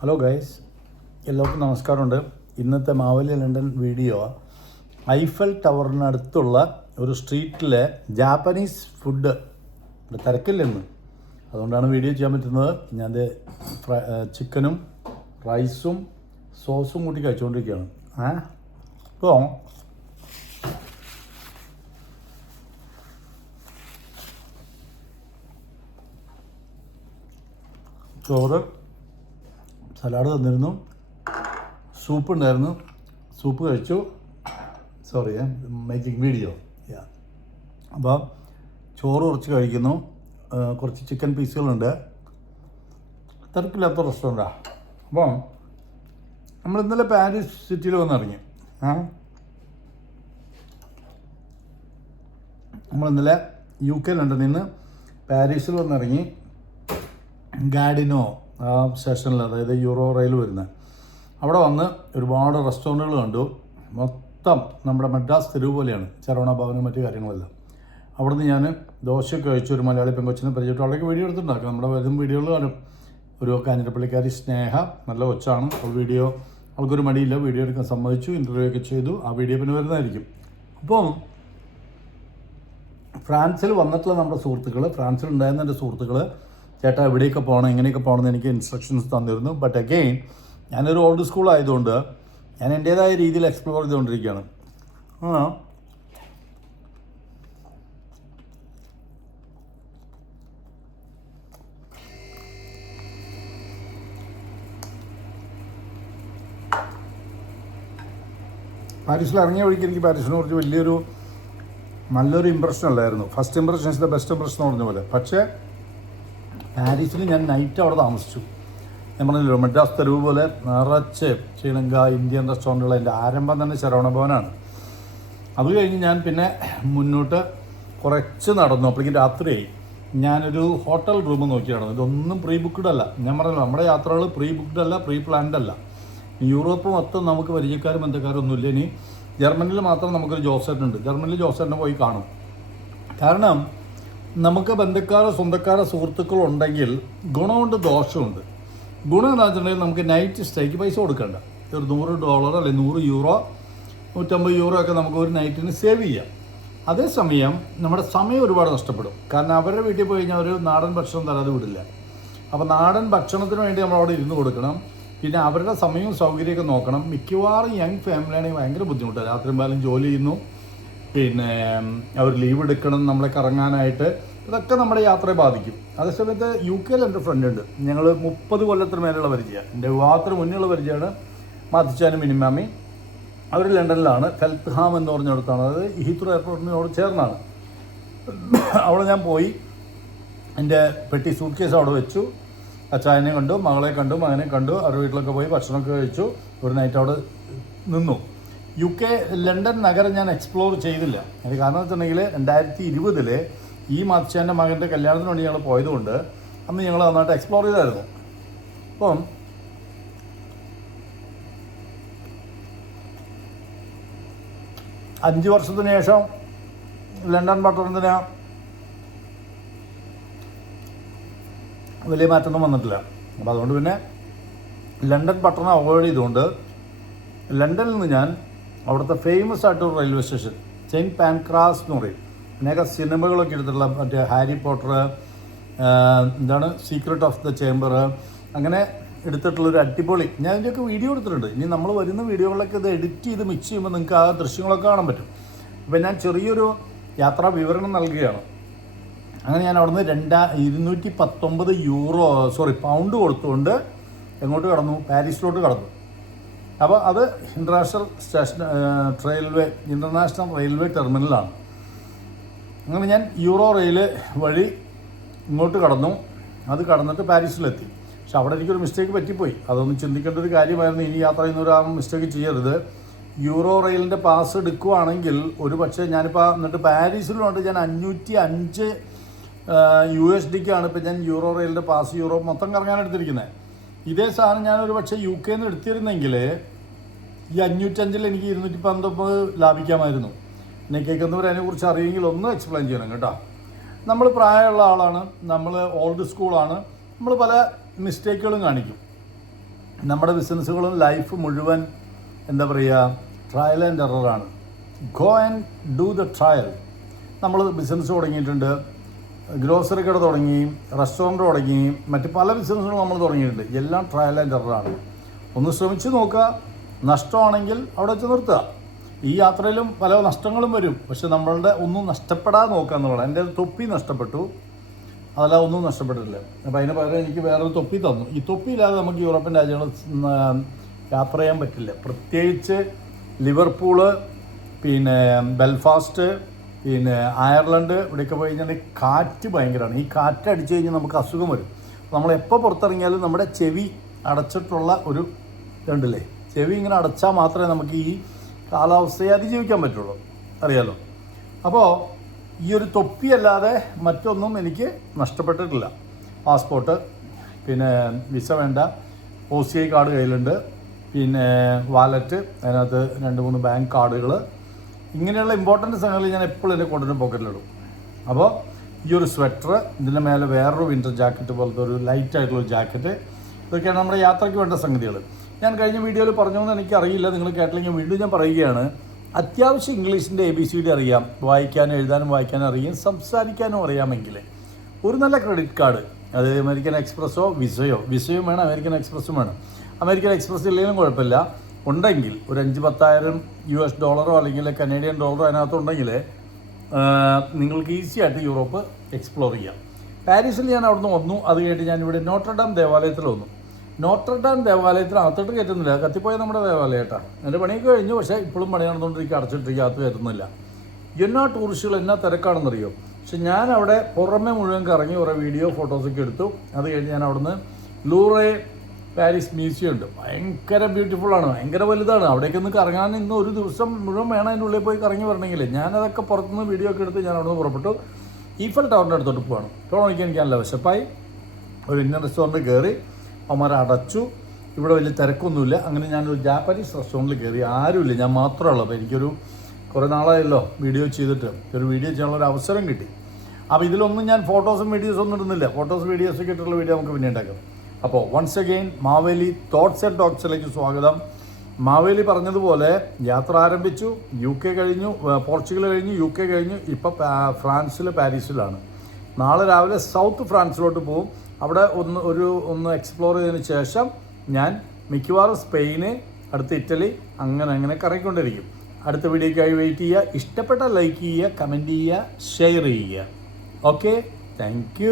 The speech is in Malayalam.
ഹലോ ഗൈസ് എല്ലാവർക്കും നമസ്കാരമുണ്ട്. ഇന്നത്തെ മാവലി ലണ്ടൻ വീഡിയോ ഐഫൽ ടവറിനടുത്തുള്ള ഒരു സ്ട്രീറ്റിലെ ജാപ്പനീസ് ഫുഡ് ഇവിടെ തിരക്കില്ലെന്ന്. അതുകൊണ്ടാണ് വീഡിയോ ചെയ്യാൻ പറ്റുന്നത്. ഞാൻ ചിക്കനും റൈസും സോസും കൂട്ടി കഴിച്ചുകൊണ്ടിരിക്കുകയാണ്. ഏ? ഇപ്പോൾ ചോറ് സലാഡ് തന്നിരുന്നു. സൂപ്പ് ഉണ്ടായിരുന്നു. സൂപ്പ് കഴിച്ചു. സോറി മേക്കിംഗ് വീഡിയോ യാ അപ്പോൾ ചോറ് കുറച്ച് കഴിക്കുന്നു. കുറച്ച് ചിക്കൻ പീസുകളുണ്ട് തിരക്കില്ലാത്ത റെസ്റ്റോറന്റാണ് അപ്പം നമ്മൾ ഇന്നലെ പാരീസ് സിറ്റിയിൽ വന്നിറങ്ങി ആ. നമ്മൾ ഇന്നലെ യു കെ ലണ്ടനിൽ നിന്ന് പാരീസിൽ വന്നിറങ്ങി ഗാഡിനോ ആ സ്റ്റേഷനിൽ അതായത് യൂറോ റെയിൽ വരുന്നത് അവിടെ വന്ന് ഒരുപാട് റെസ്റ്റോറന്റുകൾ കണ്ടു. മൊത്തം നമ്മുടെ മദ്രാസ് തെരുവ് പോലെയാണ്. ചരവണ ഭവനും മറ്റു കാര്യങ്ങളെല്ലാം. അവിടുന്ന് ഞാൻ ദോശയൊക്കെ കഴിച്ചു. ഒരു മലയാളി പെങ്കൊച്ചിനെ പരിചയപ്പെട്ടു. അവിടേക്ക് വീഡിയോ എടുത്തിട്ടുണ്ടാക്കും. നമ്മുടെ വരും വീഡിയോകൾ കാണും. ഒരു കാഞ്ഞിരപ്പള്ളിക്കാരി സ്നേഹ നല്ല കൊച്ചാണ്. അവൾ വീഡിയോ അവൾക്കൊരു മടിയില്ല. വീഡിയോ എടുക്കാൻ സമ്മതിച്ചു. ഇന്റർവ്യൂ ഒക്കെ ചെയ്തു. ആ വീഡിയോ പിന്നെ വരുന്നതായിരിക്കും. അപ്പം ഫ്രാൻസിൽ വന്നിട്ടുള്ള നമ്മുടെ സുഹൃത്തുക്കൾ ഫ്രാൻസിൽ ഉണ്ടായിരുന്ന എന്റെ സുഹൃത്തുക്കൾ ചേട്ടാ എവിടെയൊക്കെ പോകണം എങ്ങനെയൊക്കെ പോകണമെന്ന് എനിക്ക് ഇൻസ്ട്രക്ഷൻസ് തന്നിരുന്നു. ബട്ട് അഗെയിൻ ഞാനൊരു ഓൾഡ് സ്കൂൾ ആയതുകൊണ്ട് ഞാൻ എന്റേതായ രീതിയിൽ എക്സ്പ്ലോർ ചെയ്തുകൊണ്ടിരിക്കുകയാണ്. ആ. പാരീസിൽ ഇറങ്ങിയ വഴിക്ക് എനിക്ക് പാരീസിനെ കുറിച്ച് വലിയൊരു നല്ലൊരു ഇമ്പ്രഷൻ അല്ലായിരുന്നു. First impression is the best impression എന്ന് പറഞ്ഞ പോലെ. പക്ഷേ പാരീസിൽ ഞാൻ നൈറ്റ് അവിടെ താമസിച്ചു. ഞാൻ പറഞ്ഞല്ലോ മദ്രാസ് തെരുവ് പോലെ നിറച്ച് ശ്രീലങ്ക ഇന്ത്യൻ റെസ്റ്റോറന്റുകൾ എന്റെ ആരംഭം തന്നെ ശരവണഭവനാണ് അത് കഴിഞ്ഞ് ഞാൻ പിന്നെ മുന്നോട്ട് കുറച്ച് നടന്നു. അപ്പോഴേക്കും രാത്രിയായി. ഞാനൊരു ഹോട്ടൽ റൂം നോക്കി നടന്നു. ഇതൊന്നും പ്രീ ബുക്ക്ഡ് അല്ല. ഞാൻ പറഞ്ഞല്ലോ നമ്മുടെ യാത്രകൾ പ്രീ ബുക്ക്ഡ് അല്ല പ്രീ പ്ലാൻഡ് അല്ല. യൂറോപ്പ് മൊത്തം നമുക്ക് പരിചയക്കാരും ബന്ധക്കാരും ഒന്നുമില്ല. ഇനി ജർമ്മനിയിൽ മാത്രം നമുക്കൊരു ജോസേട്ടുണ്ട് ജർമ്മനിയിൽ ജോസേട്ടനെ പോയി കാണും. കാരണം നമുക്ക് ബന്ധക്കാരോ സ്വന്തക്കാരോ സുഹൃത്തുക്കളോ ഉണ്ടെങ്കിൽ ഗുണമുണ്ട് ദോഷമുണ്ട്. ഗുണം എന്താ വെച്ചിട്ടുണ്ടെങ്കിൽ നമുക്ക് നൈറ്റ് സ്റ്റേക്ക് പൈസ കൊടുക്കണ്ട. ഒരു നൂറ് ഡോളർ അല്ലെങ്കിൽ നൂറ് യൂറോ നൂറ്റമ്പത് യൂറോ ഒക്കെ നമുക്ക് ഒരു നൈറ്റിന് സേവ് ചെയ്യാം. അതേസമയം നമ്മുടെ സമയം ഒരുപാട് നഷ്ടപ്പെടും. കാരണം അവരുടെ വീട്ടിൽ പോയി കഴിഞ്ഞാൽ ഒരു നാടൻ ഭക്ഷണം തരാതെ വിടില്ല. അപ്പോൾ നാടൻ ഭക്ഷണത്തിന് വേണ്ടി നമ്മൾ അവിടെ ഇരുന്ന് കൊടുക്കണം. പിന്നെ അവരുടെ സമയവും സൗകര്യമൊക്കെ നോക്കണം. മിക്കവാറും യങ് ഫാമിലിയാണെങ്കിൽ ഭയങ്കര ബുദ്ധിമുട്ടാണ്. രാത്രി പാലും ജോലി ചെയ്യുന്നു. പിന്നെ അവർ ലീവ് എടുക്കണം നമ്മളെ കറങ്ങാനായിട്ട്. ഇതൊക്കെ നമ്മുടെ യാത്രയെ ബാധിക്കും. അതേസമയത്ത് യു കെയിൽ എന്റെ ഫ്രണ്ട് ഉണ്ട്. ഞങ്ങൾ മുപ്പത് കൊല്ലത്തിന് മേലുള്ള പരിചയമാണ് എന്റെ വിവാഹത്തിന് മുന്നിലുള്ള പരിചയമാണ് മാധിച്ചാനും മിനിമാമി. അവർ ലണ്ടനിലാണ്. ഫെൽത്ത് ഹാം എന്ന് പറഞ്ഞിടത്താണ് അതായത് ഹീത്രോ എയർപോർട്ടിനോട് ചേർന്നാണ്. അവിടെ ഞാൻ പോയി. എന്റെ പെട്ടി സൂട്ട് കേസ് അവിടെ വെച്ചു. അച്ചായനെ കണ്ടു മകളെ കണ്ടു മകനെ കണ്ടു. അവരുടെ വീട്ടിലൊക്കെ പോയി ഭക്ഷണമൊക്കെ കഴിച്ചു. ഒരു നൈറ്റ് അവിടെ നിന്നു. യു കെ ലണ്ടൻ നഗരം ഞാൻ എക്സ്പ്ലോർ ചെയ്തില്ല. അതിന് കാരണം വെച്ചിട്ടുണ്ടെങ്കിൽ രണ്ടായിരത്തി ഇരുപതിൽ ഈ മാത്സ്യാന്റെ മകന്റെ കല്യാണത്തിന് വേണ്ടി ഞങ്ങൾ പോയതുകൊണ്ട് അന്ന് ഞങ്ങൾ നന്നായിട്ട് എക്സ്പ്ലോർ ചെയ്തായിരുന്നു. അപ്പം അഞ്ച് വർഷത്തിന് ശേഷം ലണ്ടൻ പട്ടണത്തിന് വലിയ മാറ്റമൊന്നും വന്നിട്ടില്ല. അപ്പോൾ അതുകൊണ്ട് പിന്നെ ലണ്ടൻ പട്ടണം അവോയ്ഡ് ചെയ്തുകൊണ്ട് ലണ്ടനിൽ നിന്ന് ഞാൻ അവിടുത്തെ ഫേമസ് ആയിട്ടൊരു റെയിൽവേ സ്റ്റേഷൻ സെയിന്റ് പാൻക്രാസ് എന്ന് പറയും. അനേക സിനിമകളൊക്കെ എടുത്തിട്ടുള്ള മറ്റേ ഹാരി പോട്ടർ എന്താണ് സീക്രട്ട് ഓഫ് ദ ചേംബർ അങ്ങനെ എടുത്തിട്ടുള്ളൊരു അടിപൊളി. ഞാൻ ഇതിന്റെയൊക്കെ വീഡിയോ എടുത്തിട്ടുണ്ട്. ഇനി നമ്മൾ വരുന്ന വീഡിയോകളൊക്കെ ഇത് എഡിറ്റ് ചെയ്ത് മിക്സ് ചെയ്യുമ്പോൾ നിങ്ങൾക്ക് ആ ദൃശ്യങ്ങളൊക്കെ കാണാൻ പറ്റും. അപ്പോൾ ഞാൻ ചെറിയൊരു യാത്രാ വിവരണം നൽകുകയാണ്. അങ്ങനെ ഞാൻ അവിടുന്ന് രണ്ടാ ഇരുന്നൂറ്റി പത്തൊമ്പത് യൂറോ സോറി പൗണ്ട് കൊടുത്തുകൊണ്ട് എങ്ങോട്ട് കടന്നു? പാരീസിലോട്ട് കടന്നു. അപ്പോൾ അത് international station railway international railway ടെർമിനലാണ്. അങ്ങനെ ഞാൻ യൂറോ റെയിൽ വഴി ഇങ്ങോട്ട് കടന്നു. അത് കടന്നിട്ട് പാരീസിലെത്തി. പക്ഷെ അവിടെ എനിക്കൊരു മിസ്റ്റേക്ക് പറ്റിപ്പോയി. അതൊന്നും ചിന്തിക്കേണ്ട ഒരു കാര്യമായിരുന്നു. ഇനി യാത്ര ചെയ്യുന്ന ആ മിസ്റ്റേക്ക് ചെയ്യരുത്. യൂറോ റെയിലിന്റെ പാസ് എടുക്കുവാണെങ്കിൽ ഒരു പക്ഷേ ഞാനിപ്പോൾ എന്നിട്ട് പാരീസിലുണ്ട് ഞാൻ അഞ്ഞൂറ്റി അഞ്ച് യു എസ് ഡിക്കാണ് ഇപ്പോൾ ഞാൻ യൂറോ റെയിലിന്റെ പാസ് യൂറോപ്പ് മൊത്തം കറങ്ങാൻ എടുത്തിരിക്കുന്നത് ഇതേ സാധനം ഞാനൊരു പക്ഷേ യു കെയിൽ നിന്ന് എടുത്തിരുന്നെങ്കിൽ ഈ അഞ്ഞൂറ്റഞ്ചിൽ എനിക്ക് ഇരുന്നൂറ്റി പത്തൊമ്പത് ലാഭിക്കാമായിരുന്നു. എന്നെ കേൾക്കുന്നവർ അതിനെക്കുറിച്ച് അറിയുമെങ്കിൽ ഒന്ന് എക്സ്പ്ലെയിൻ ചെയ്യണം കേട്ടോ. നമ്മൾ പ്രായമുള്ള ആളാണ് നമ്മൾ ഓൾഡ് സ്കൂളാണ് നമ്മൾ പല മിസ്റ്റേക്കുകളും കാണിക്കും. നമ്മുടെ ബിസിനസ്സുകളും ലൈഫ് മുഴുവൻ എന്താ പറയുക trial and എററാണ് go and do the trial നമ്മൾ ബിസിനസ് തുടങ്ങിയിട്ടുണ്ട്. ഗ്രോസറി കട തുടങ്ങി റെസ്റ്റോറന്റ് തുടങ്ങി മറ്റ് പല ബിസിനസ്സുകളും നമ്മൾ തുടങ്ങിയിട്ടുണ്ട്. എല്ലാം ട്രയൽ ആൻഡ് എററാണ് ഒന്ന് ശ്രമിച്ച് നോക്കുക. നഷ്ടമാണെങ്കിൽ അവിടെ വെച്ച് നിർത്തുക. ഈ യാത്രയിലും പല നഷ്ടങ്ങളും വരും. പക്ഷെ നമ്മളുടെ ഒന്നും നഷ്ടപ്പെടാതെ നോക്കുക എന്നുള്ളത് എന്റെ തൊപ്പി നഷ്ടപ്പെട്ടു. അതല്ല ഒന്നും നഷ്ടപ്പെട്ടിട്ടില്ല. അപ്പോൾ അതിന് പകരം എനിക്ക് വേറൊരു തൊപ്പി തന്നു. ഈ തൊപ്പി ഇല്ലാതെ നമുക്ക് യൂറോപ്യൻ രാജ്യങ്ങൾ യാത്ര ചെയ്യാൻ പറ്റില്ല. പ്രത്യേകിച്ച് ലിവർപൂൾ പിന്നെ ബെൽഫാസ്റ്റ് പിന്നെ അയർലൻഡ് ഇവിടെയൊക്കെ പോയി കഴിഞ്ഞാൽ കാറ്റ് ഭയങ്കരമാണ് ഈ കാറ്റ് അടിച്ചു കഴിഞ്ഞാൽ നമുക്ക് അസുഖം വരും. നമ്മൾ എപ്പോൾ പുറത്തിറങ്ങിയാലും നമ്മുടെ ചെവി അടച്ചിട്ടുള്ള ഒരു ഇതുണ്ടല്ലേ? ചെവി ഇങ്ങനെ അടച്ചാൽ മാത്രമേ നമുക്ക് ഈ കാലാവസ്ഥയെ അതിജീവിക്കാൻ പറ്റുള്ളൂ. അറിയാലോ? അപ്പോൾ ഈ ഒരു തൊപ്പിയല്ലാതെ മറ്റൊന്നും എനിക്ക് നഷ്ടപ്പെട്ടിട്ടില്ല. പാസ്പോർട്ട് പിന്നെ വിസ വേണ്ട ഒ സി ഐ കാർഡ് കയ്യിലുണ്ട് പിന്നെ വാലറ്റ് അതിനകത്ത് രണ്ട് മൂന്ന് ബാങ്ക് കാർഡുകൾ ഇങ്ങനെയുള്ള ഇമ്പോർട്ടന്റ് സാധനങ്ങൾ ഞാൻ എപ്പോഴും എന്റെ കൊണ്ടുവരും പോക്കറ്റിലിടും അപ്പോൾ ഈ ഒരു സ്വെറ്റർ ഇതിന്റെ മേലെ വേറൊരു വിന്റർ ജാക്കറ്റ് പോലത്തെ ഒരു ലൈറ്റ് ആയിട്ടുള്ള ജാക്കറ്റ് ഇതൊക്കെയാണ് നമ്മുടെ യാത്രയ്ക്ക് വേണ്ട സംഗതികൾ. ഞാൻ കഴിഞ്ഞ വീഡിയോയിൽ പറഞ്ഞോന്ന് എനിക്കറിയില്ല നിങ്ങൾ കേട്ടില്ലെങ്കിൽ വീണ്ടും ഞാൻ പറയുകയാണ്. അത്യാവശ്യം ഇംഗ്ലീഷിന്റെ എ ബി സി ഡി അറിയാം. വായിക്കാനും എഴുതാനും വായിക്കാനും അറിയാം സംസാരിക്കാനും അറിയാമെങ്കിൽ. ഒരു നല്ല ക്രെഡിറ്റ് കാർഡ് അത് അമേരിക്കൻ എക്സ്പ്രസ്സോ വിസയോ വിസയും വേണം അമേരിക്കൻ എക്സ്പ്രസ്സും വേണം. അമേരിക്കൻ എക്സ്പ്രസ് ഇല്ലെങ്കിലും കുഴപ്പമില്ല. ഉണ്ടെങ്കിൽ ഒരു അഞ്ച് പത്തായിരം യു എസ് ഡോളറോ അല്ലെങ്കിൽ കനേഡിയൻ ഡോളറോ അതിനകത്തുണ്ടെങ്കിൽ നിങ്ങൾക്ക് ഈസി ആയിട്ട് യൂറോപ്പ് എക്സ്പ്ലോർ ചെയ്യാം. പാരീസിൽ ഞാൻ അവിടുന്ന് വന്നു. അത് കഴിഞ്ഞിട്ട് ഞാൻ ഇവിടെ നോട്ടർഡാം ദേവാലയത്തിൽ വന്നു. നോട്ടർഡാം ദേവാലയത്തിൽ അകത്തോട്ട് കയറ്റുന്നില്ല. കത്തിപ്പോയ നമ്മുടെ ദേവാലയട്ടാണ് എന്റെ പണിയൊക്കെ കഴിഞ്ഞു. പക്ഷേ ഇപ്പോഴും പണി നടന്നുകൊണ്ടിരിക്കുക. അടച്ചിട്ടിരിക്കുക അകത്ത് കയറ്റുന്നില്ല എന്നാ ടൂറിസ്റ്റുകൾ എന്നാ തിരക്കാണെന്നറിയോ? പക്ഷെ ഞാൻ അവിടെ പുറമെ മുഴുവൻ കറങ്ങി കുറേ വീഡിയോ ഫോട്ടോസൊക്കെ എടുത്തു. അത് കഴിഞ്ഞ് ഞാൻ അവിടുന്ന് ലൂറെ പാരീസ് മ്യൂസിയം ഉണ്ട്. ഭയങ്കര ബ്യൂട്ടിഫുൾ ആണ്. ഭയങ്കര വലുതാണ്. അവിടേക്ക് ഒന്ന് കറങ്ങാൻ ഇന്ന് ഒരു ദിവസം മുഴുവൻ വേണം അതിന്റെ ഉള്ളിൽ പോയി കറങ്ങി വരണമെങ്കിൽ ഞാനതൊക്കെ പുറത്തുനിന്ന് വീഡിയോ ഒക്കെ എടുത്ത് ഞാൻ അവിടെ നിന്ന് പുറപ്പെട്ടു. ഈഫൽ ടവറിന്റെ അടുത്തോട്ട് പോകണം ഇപ്പോൾ എനിക്ക് നല്ല വിശപ്പായി. ഒരു ഇന്ത്യൻ റെസ്റ്റോറന്റ് കയറി. അവന്മാർ അടച്ചു. ഇവിടെ വലിയ തിരക്കൊന്നുമില്ല. അങ്ങനെ ഞാനൊരു ജാപ്പനീസ് റെസ്റ്റോറന്റിൽ കയറി. ആരുമില്ല. ഞാൻ മാത്രമേ ഉള്ളൂ. അപ്പോൾ എനിക്കൊരു കുറേ നാളായല്ലോ വീഡിയോ ചെയ്തിട്ട്. ഒരു വീഡിയോ ചെയ്യാനുള്ള ഒരു അവസരം കിട്ടി. അപ്പോൾ ഇതിലൊന്നും ഞാൻ ഫോട്ടോസും വീഡിയോസും ഒന്നും ഇടുന്നില്ല. ഫോട്ടോസ് വീഡിയോസൊക്കെ ഇട്ടുള്ള വീഡിയോ നമുക്ക് പിന്നെ ഉണ്ടാക്കാം അപ്പോൾ once again Maveli thoughts and ടോക്സിലേക്ക് സ്വാഗതം. മാവേലി പറഞ്ഞതുപോലെ യാത്ര ആരംഭിച്ചു യു കെ കഴിഞ്ഞു പോർച്ചുഗൽ കഴിഞ്ഞു യു കെ കഴിഞ്ഞു ഇപ്പോൾ ഫ്രാൻസിൽ പാരീസിലാണ്. നാളെ രാവിലെ സൗത്ത് ഫ്രാൻസിലോട്ട് പോകും അവിടെ ഒന്ന് ഒരു ഒന്ന് എക്സ്പ്ലോർ ചെയ്തതിന് ശേഷം ഞാൻ മിക്കവാറും സ്പെയിന് അടുത്ത ഇറ്റലി അങ്ങനെ അങ്ങനെ കറങ്ങിക്കൊണ്ടിരിക്കും. അടുത്ത വീഡിയോയ്ക്കായി വെയിറ്റ് ചെയ്യുക. ഇഷ്ടപ്പെട്ട ലൈക്ക് ചെയ്യുക കമന്റ് ചെയ്യുക ഷെയർ ചെയ്യുക. Okay thank